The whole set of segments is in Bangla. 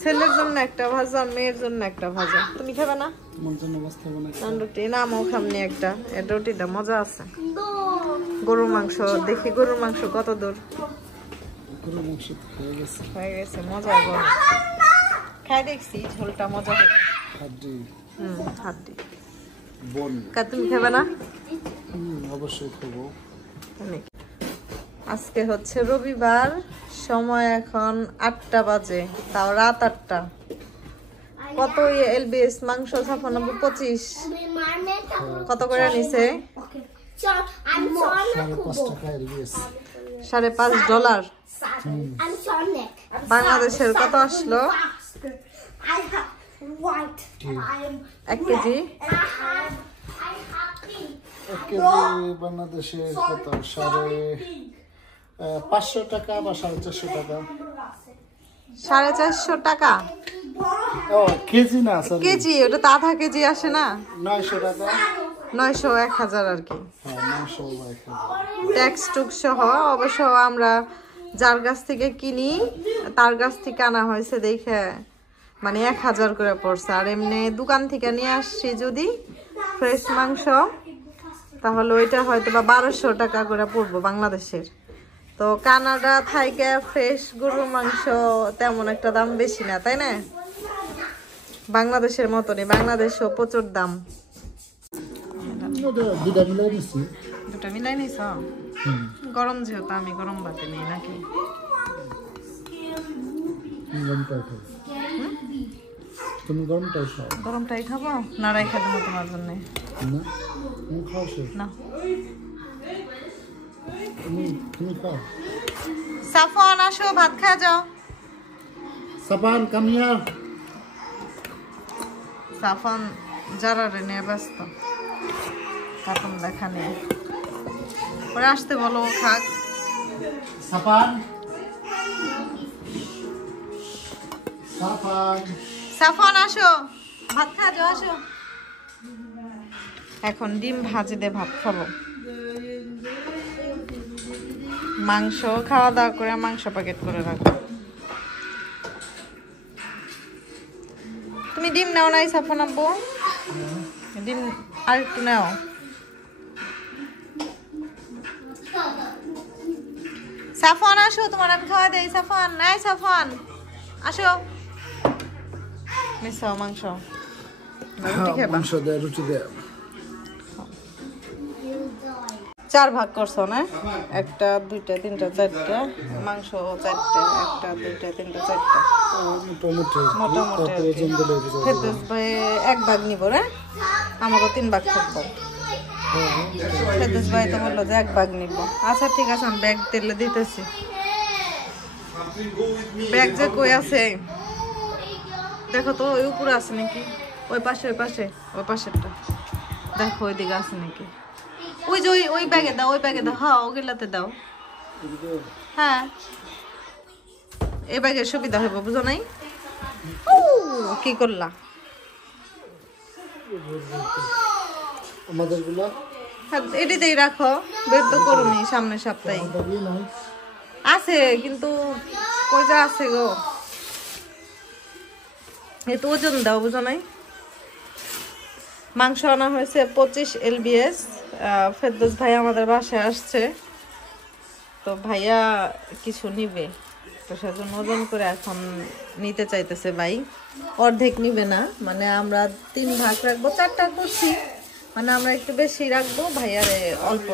ছেলের জন্য একটা ভাজা, মেয়ের জন্য একটা ভাজা। তুমি খাবে না? তোমার জন্য বস্তা বানাইছি। নান রুটি না, আমিও খামনি একটা। এর রুটিটা মজা আছে। গরুর মাংস, দেখি গরুর মাংস কত দূর। গরুর মাংস হয়ে গেছে। হয়ে গেছে, মজা গরু। খাই দেখছি, ঝোলটা মজা হয়। হাড্ডি। হাড্ডি। বোন। তুমি খাবে না? অবশ্যই খাবো। আজকে হচ্ছে রবিবার, সময় এখন 8টা বাজে, তাও রাত 8টা। কত এলবিএস মাংস? 25। কত করে নিছে? $5.5। বাংলাদেশের কত আসলো? 1 কেজি। 1 কেজি বাংলাদেশের কত? 550 টাকা বা 450 টাকা। 450 টাকা? ও কেজি না, সরি কেজি। ওটা তো আধা কেজি আসে না? 900 টাকা। 900, 1000 আর কি। হ্যাঁ, 900 বা 1000। ট্যাক্স টুক সহ। অবশ্য আমরা যার কাছ থেকে কিনি তার কাছ থেকে আনা হয়েছে দেখে মানে 1000 করে পড়ছে। আর এমনি দোকান থেকে নিয়ে আসছি যদি ফ্রেশ মাংস, তাহলে ওইটা হয়তো বা 1200 টাকা করে পড়বো বাংলাদেশের। তো কানাডা থেকে ফ্রেশ গরুর মাংস তেমন একটা দাম বেশি না, তাই না? বাংলাদেশের মতনই, বাংলাদেশেও প্রচুর দাম। দুটা মিলাই দিছি। দুটা মিলাই নিস? গরম যেহেতু আমি গরম ভাতে নেই নাকি? তুমি গরমটাই খাও। গরমটাই খাবো? নাড়াই খাবো তোমার জন্য। না, তুমি খাও। সাফওয়ান আসো, ভাত খা যাও। Safan come here. সাফওয়ান জারারে নিয়ে ব্যস্ত, কার্টুন দেখা নিয়ে। ওরা আসতে বলো, খাক। সাফান, সাফান, সাফওয়ান আসো, ভাত খা যাও, আসো। এখন ডিম ভাজি দিয়ে ভাত খাবো। মাংস খাওয়া দাওয়া করে মাংস প্যাকেট করে রাখবো। তুমি ডিম নাও নাই সাফওয়ান আব্বু? ডিম আর একটু নাও। সাফওয়ান আসো, তোমার আমি খাওয়া দেই। সাফওয়ান নাই, সাফওয়ান আসো। মিশাও মাংস। মাংস দে, রুটি দে। 4 ভাগ করছো না? 1, 2, 3, 4টা মাংস, 4টা, 1, 2, 3, 4টা মোটামুটি। ফেরদৌস ভাই 1 ভাগ নিব রে, আমারও 3 ভাগ থাকবো। ফেরদৌস ভাই তো বললো যে 1 ভাগ নিব। আচ্ছা ঠিক আছে, আমি ব্যাগ তেলে দিতেছি। ব্যাগ যে কই আছে দেখো তো, ওই উপরে আছে নাকি? ওই পাশে, ওই পাশেরটা দেখো, ওইদিকে আছে নাকি? ওই যে ওই ব্যাগে দাও, ওই ব্যাগে দাও। হ্যাঁ, ওগুলাতে দাও। হ্যাঁ, এই ব্যাগের সুবিধা হইব, বুঝো নাই? কি করলা? আমাদেরগুলো এটিতেই রাখো, বের তো করুনি সামনের সপ্তাহে। আছে কিন্তু কই যা আছে গো। এত ওজন দাও, বুঝো নাই? মাংস আনা হয়েছে 25 এলবিএস। ফেরদৌস ভাই আমাদের বাসায় আসছে, তো ভাইয়া কিছু নিবে, তো সেজন্য ওজন করে এখন নিতে চাইতেছে ভাই। অর্ধেক নিবে না, মানে আমরা 3 ভাগ রাখবো, 4টা করছি, মানে আমরা একটু বেশি রাখবো, ভাইয়ারে অল্প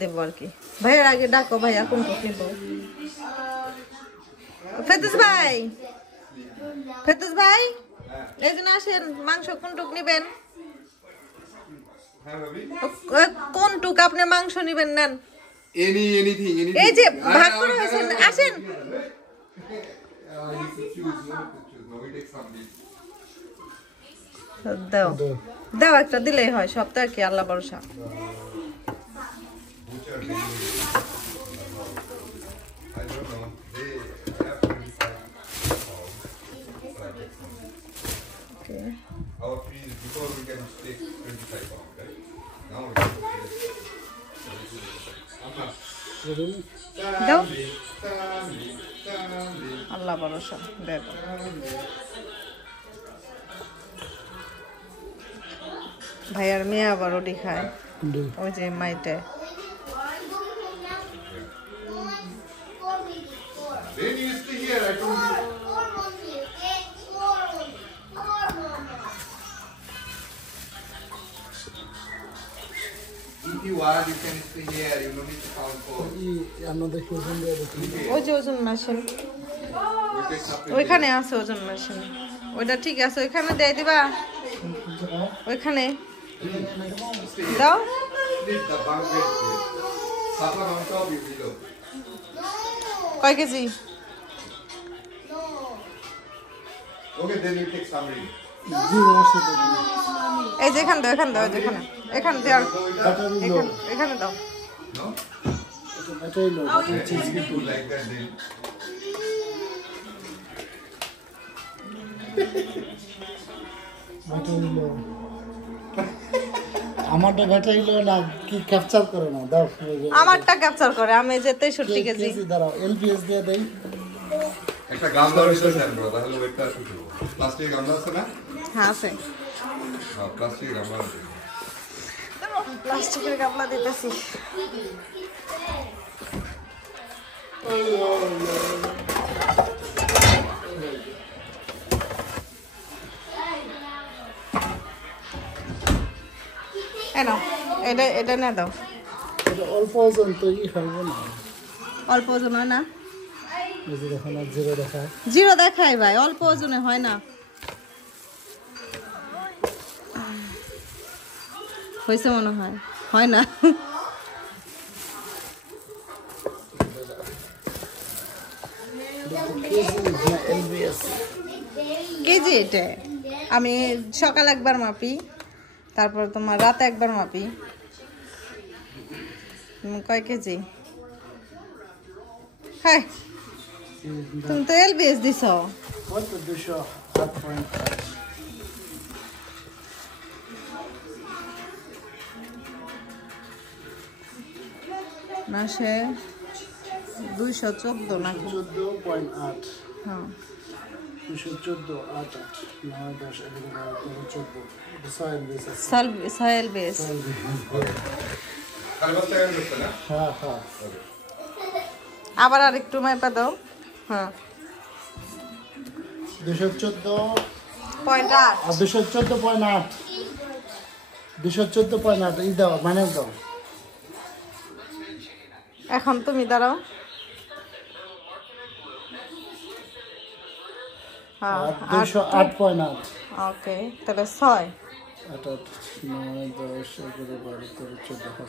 দেবো আর কি। ভাইয়ার আগে ডাকো, ভাইয়া কোনটুক নিব? ফেরদৌস ভাই, ফেরদৌস ভাই এই জন্য আসেন, মাংস কোনটুক নিবেন? কোনটুক আপনি মাংস নিবেন? নেন, এই যে ভাগ করে হয়েছে, আসেন। দাও দাও, একটা দিলেই হয়, সপ্তাহে কি আল্লাহ ভরসা। Our fees before we can take 25 pounds, right? Now দাও, আল্লাহ ভরসা দেখো ভাইয়ার মেয়ে আবার ওটি খায় ওই যে মাইটে Then you stay here, I told you. If you want, you can stay here. You don't need to count for. ওই যে ওজন মেশিন We take something. ওইখানে আছে ওজন মেশিন ওইটা ঠিক আছে ওইখানে দিয়ে দিবা ওইখানে দাও Leave the bunk bed there. Papa on top, you below. কয় KG Okay, then you take some ring. এই যে এখানে দাও এখানে দাও যেখানে এখানে দাও এখানে দাও No? You like that then. আমারটা ঘাটাইলো না কি ক্যাপচার করে না দাও আমারটা ক্যাপচার করে আমি যে 63 কেজি দাঁড়াও এলপিএস দিয়ে দেই একটা গামলা রয়েছে দেন bro, তাহলে ওয়েটটা শুরু করব। প্লাস্টিকের গামলা আছে না? হ্যাঁ আছে হ্যাঁ, প্লাস্টিকের গামলা আছে। প্লাস্টিকের গামলা দিতেছি এনো এটা এটা না দাও এটা অল্প ওজন তো ই হবে না অল্প ওজন হয় না এই যে দেখো না জিরো দেখায় জিরো দেখাই ভাই অল্প ওজনে হয় না হয়েছে মনে হয় হয় না এলবিএস কেজি এটা আমি সকাল একবার মাপি তারপর তোমার রাতে একবার মাপি কয় কেজি হ্যাঁ তুমি তো এলবিএস দিছ কত 208.5 না সে 214 নাকি 14.8 হ্যাঁ 214 8 9 10 11 12 14 সয়েল বেস আর বাচ্চা গেল না? হ্যাঁ হ্যাঁ আবার আর একটু মাপা দাও হ্যাঁ 214 0.8 আর 214.8 214.8 এই দাও মানে দাও এখন তুমি দাঁড়াও হ্যাঁ আর 208.8 ওকে তাহলে 6 8 9 10 11 12 13 14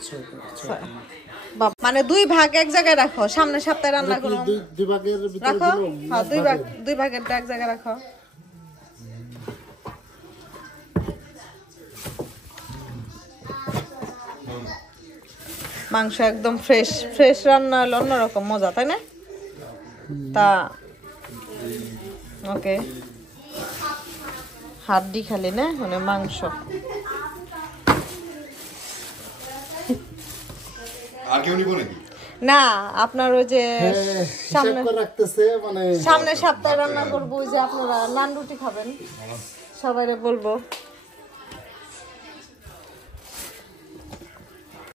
মানে দুই ভাগ এক জায়গায় রাখো সামনে সপ্তাহে রান্না করো দুই ভাগের ভিতরে রাখো দিলাম হ্যাঁ দুই ভাগের এক জায়গায় রাখো মাংস একদম ফ্রেশ রান্না হলো অন্যরকম মজা তাই না তা ওকে হাড্ডি খালি না মানে মাংস আর কেউ নিব নাকি? না আপনার ওই যে সামনে হিসাব করে রাখতেছে মানে সামনে সপ্তাহে রান্না করবো ওই যে আপনারা নান রুটি খাবেন সবাইরে বলবো